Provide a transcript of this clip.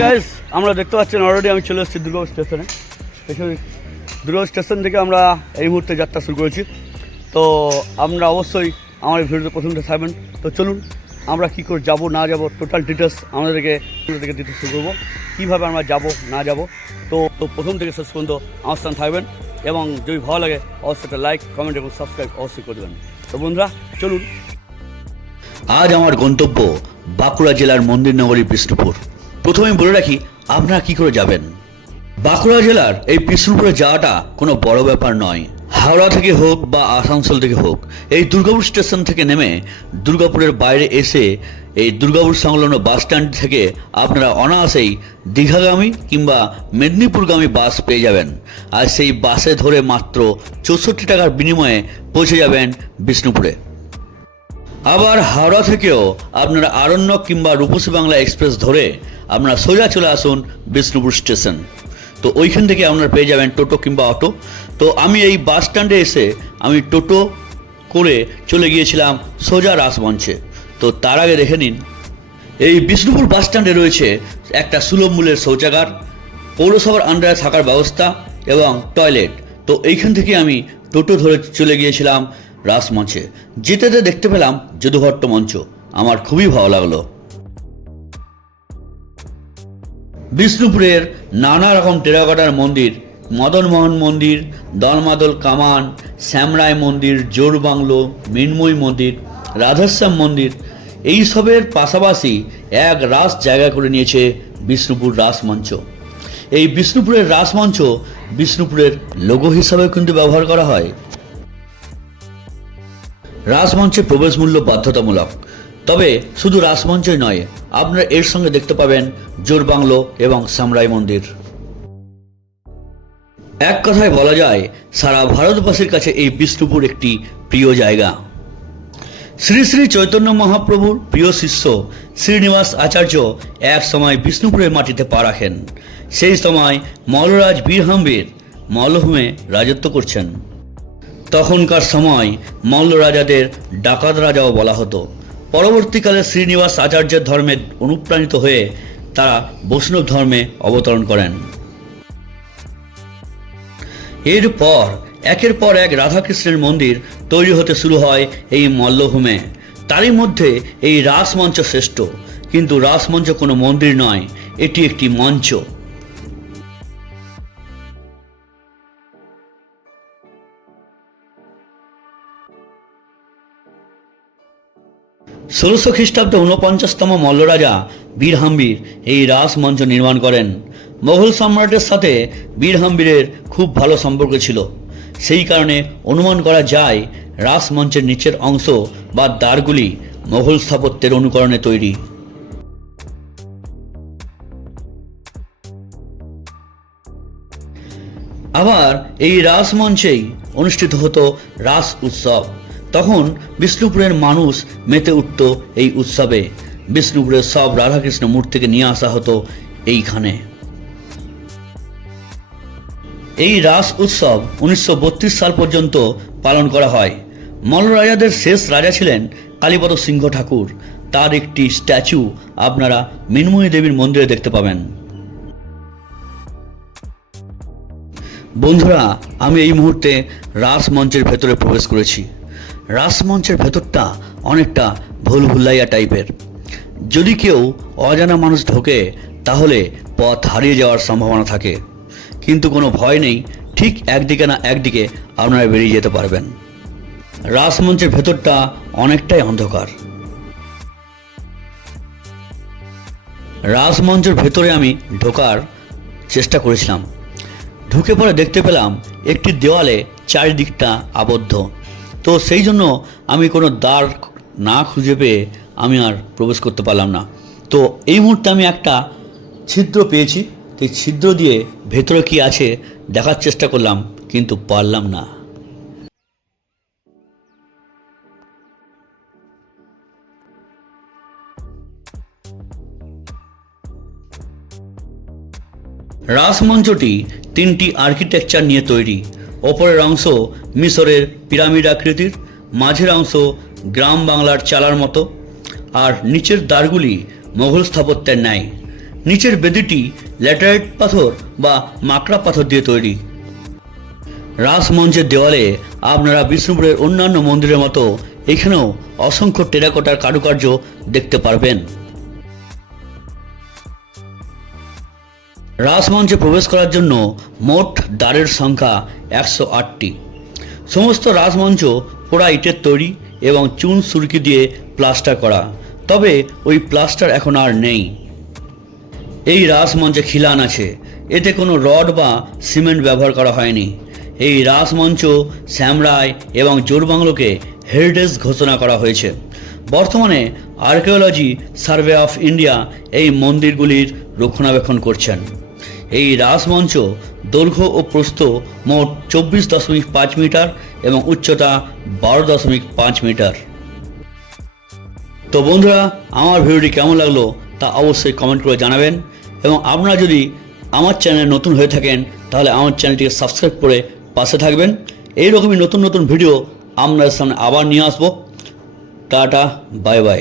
Guys আমরা দেখতে পাচ্ছেন অলরেডি আমি চলে এসেছি দুর্গাপুর স্টেশনে। দুর্গাপুর স্টেশন থেকে আমরা এই মুহূর্তে যাত্রা শুরু করেছি। তো আমরা অবশ্যই আমার ভিডিওতে প্রথমটা থাকবেন। তো চলুন, আমরা কী করে যাব, না যাব টোটাল ডিটেলস আমাদেরকে আপনাদেরকে দিতে শুরু করব। কীভাবে আমরা যাব, না যাব? তো তো প্রথম থেকে শেষ পর্যন্ত আমার স্থান থাকবেন এবং যদি ভালো লাগে, অবশ্যই একটা লাইক কমেন্ট এবং সাবস্ক্রাইব অবশ্যই করে দেবেন। তো বন্ধুরা, চলুন। আজ আমার গন্তব্য বাঁকুড়া জেলার মন্দির নগরী বিষ্ণুপুর। প্রথমে বলে রাখি, আপনারা কি করে যাবেন? বাঁকুড়া জেলার এই বিষ্ণুপুরে যাওয়াটা কোনো বড় ব্যাপার নয়। হাওড়া থেকে হোক বা আসানসোল থেকে হোক, এই দুর্গাপুর স্টেশন থেকে নেমে দুর্গাপুরের বাইরে এসে এই দুর্গাপুর সংলগ্ন বাস স্ট্যান্ড থেকে আপনারা অনায়াসেই দীঘাগামী কিংবা মেদিনীপুরগামী বাস পেয়ে যাবেন। আর সেই বাসে ধরে মাত্র চৌষট্টি টাকার বিনিময়ে পৌঁছে যাবেন বিষ্ণুপুরে। আবার হাওড়া থেকেও আপনারা আরণ্যক কিংবা রূপসী বাংলা এক্সপ্রেস ধরে আপনারা সোজা চলে আসুন বিষ্ণুপুর স্টেশন। তো ওইখান থেকে আপনারা পেয়ে যাবেন টোটো কিংবা অটো। তো আমি এই বাস স্ট্যান্ডে এসে আমি টোটো করে চলে গিয়েছিলাম সোজা রাসমঞ্চে। তো তার আগে দেখে নিন, এই বিষ্ণুপুর বাস স্ট্যান্ডে রয়েছে একটা সুলভ মূল্যের শৌচাগার, পৌরসভার আন্ডারে থাকার ব্যবস্থা এবং টয়লেট। তো এইখান থেকে আমি টোটো ধরে চলে গিয়েছিলাম রাসমঞ্চে যেতে দেখতে পেলাম যদুভট্ট মঞ্চ। আমার খুবই ভালো লাগল। বিষ্ণুপুরের নানা রকম টেরাকোটার মন্দির, মদনমোহন মন্দির, দলমাদল কামান শ্যামরায় মন্দির, জোর বাংলো, মৃন্ময় মন্দির, রাধাশ্যাম মন্দির, এইসবের পাশাপাশি এক রাস জায়গা করে নিয়েছে বিষ্ণুপুর রাসমঞ্চ এই বিষ্ণুপুরের রাসমঞ্চ বিষ্ণুপুরের লোগো হিসাবে কিন্তু ব্যবহার করা হয়। রাসমঞ্চে প্রবেশ মূল্য বাধ্যতামূলক। তবে শুধু রাসমঞ্চই নয়, আপনারা এর সঙ্গে দেখতে পাবেন জোর বাংলো এবং সামরাই মন্দির। এক কথায় বলা যায়, সারা ভারতবাসীর কাছে এই বিষ্ণুপুর একটি প্রিয় জায়গা। শ্রী শ্রী চৈতন্য মহাপ্রভুর প্রিয় শিষ্য শ্রীনিবাস আচার্য এক সময় বিষ্ণুপুরের মাটিতে পা রাখেন। সেই সময় মল্লরাজ বীরহাম্বীর মল্লভূমে রাজত্ব করছেন। তখনকার সময় মল্ল রাজাদের ডাকাত রাজাও বলা হতো। পরবর্তীকালে শ্রীনিবাস আচার্যের ধর্মে অনুপ্রাণিত হয়ে তারা বৈষ্ণব ধর্মে অবতরণ করেন। এরপর, একের পর এক রাধাকৃষ্ণের মন্দির তৈরি হতে শুরু হয় এই মল্লভূমে। তারই মধ্যে এই রাসমঞ্চ শ্রেষ্ঠ, কিন্তু রাসমঞ্চ কোনো মন্দির নয়, এটি একটি মঞ্চ। ষোলোশো খ্রিস্টাব্দে ঊনপঞ্চাশতম মল্লরাজা বীরহাম্বীর এই রাসমঞ্চ নির্মাণ করেন। মোঘল সম্রাটের সাথে বীরহাম্বীরের খুব ভালো সম্পর্ক ছিল। সেই কারণে অনুমান করা যায়, রাসমঞ্চের নিচের অংশ বা দ্বারগুলি মোঘল স্থাপত্যের অনুকরণে তৈরি। আবার এই রাসমঞ্চেই অনুষ্ঠিত হতো রাস উৎসব। তখন বিষ্ণুপুরের মানুষ মেতে উঠত এই উৎসবে। বিষ্ণুপুরের সব রাধাকৃষ্ণ মূর্তিকে নিয়ে আসা হতো এইখানে। এই রাস উৎসব উনিশশো বত্রিশ সাল পর্যন্ত পালন করা হয়। মল্ল রাজাদের শেষ রাজা ছিলেন কালীপদ সিংহ ঠাকুর। তার একটি স্ট্যাচু আপনারা মিনময়ী দেবীর মন্দিরে দেখতে পাবেন। বন্ধুরা, আমি এই মুহূর্তে রাস মঞ্চের ভেতরে প্রবেশ করেছি। রাসমঞ্চের ভেতরটা অনেকটা ভুল ভুলাইয়া টাইপের। যদি কেউ অজানা মানুষ ঢোকে, তাহলে পথ হারিয়ে যাওয়ার সম্ভাবনা থাকে। কিন্তু কোনো ভয় নেই, ঠিক একদিকে না একদিকে আপনারা বেরিয়ে যেতে পারবেন। রাসমঞ্চের ভেতরটা অনেকটাই অন্ধকার। রাসমঞ্চের ভেতরে আমি ঢোকার চেষ্টা করেছিলাম। ঢুকে পরে দেখতে পেলাম একটি দেওয়ালে চারিদিকটা আবদ্ধ। তো সেই জন্য আমি কোনো দ্বার না খুঁজে পেয়ে আমি আর প্রবেশ করতে পারলাম না। তো এই মুহূর্তে আমি একটা ছিদ্র পেয়েছি। সেই ছিদ্র দিয়ে ভেতরে কি আছে দেখার চেষ্টা করলাম, কিন্তু পারলাম না। রাসমঞ্চটি তিনটি আর্কিটেকচার নিয়ে তৈরি। ওপরের অংশ মিশরের পিরামিড আকৃতির, মাঝের অংশ গ্রাম বাংলার চালার মতো, আর নিচের দ্বারগুলি মোঘল স্থাপত্যের ন্যায়। নিচের বেদিটি ল্যাটারাইট পাথর বা মাকড়া পাথর দিয়ে তৈরি। রাসমঞ্চের দেওয়ালে আপনারা বিষ্ণুপুরের অন্যান্য মন্দিরের মতো এখানেও অসংখ্য টেরাকোটার কারুকার্য দেখতে পারবেন। রাসমঞ্চে প্রবেশ করার জন্য মোট দ্বারের সংখ্যা একশো আটটি। সমস্ত রাসমঞ্চ পোড়া ইটের তৈরি এবং চুন সুরকি দিয়ে প্লাস্টার করা। তবে ওই প্লাস্টার এখন আর নেই। এই রাসমঞ্চে খিলান আছে। এতে কোনো রড বা সিমেন্ট ব্যবহার করা হয়নি। এই রাসমঞ্চ শ্যামরায় এবং জোরবাংলোকে হেরিটেজ ঘোষণা করা হয়েছে। বর্তমানে আর্কিওলজি সার্ভে অফ ইন্ডিয়া এই মন্দিরগুলির রক্ষণাবেক্ষণ করছেন। এই রাসমঞ্চ দৈর্ঘ্য ও প্রস্থ মোট চব্বিশ দশমিক পাঁচ মিটার এবং উচ্চতা বারো দশমিক পাঁচ মিটার। তো বন্ধুরা, আমার ভিডিওটি কেমন লাগল তা অবশ্যই কমেন্ট করে জানাবেন এবং আপনারা যদি আমার চ্যানেলে নতুন হয়ে থাকেন, তাহলে আমার চ্যানেলটিকে সাবস্ক্রাইব করে পাশে থাকবেন। এইরকমই নতুন নতুন ভিডিও আপনাদের সামনে আবার নিয়ে আসব। Tata bye bye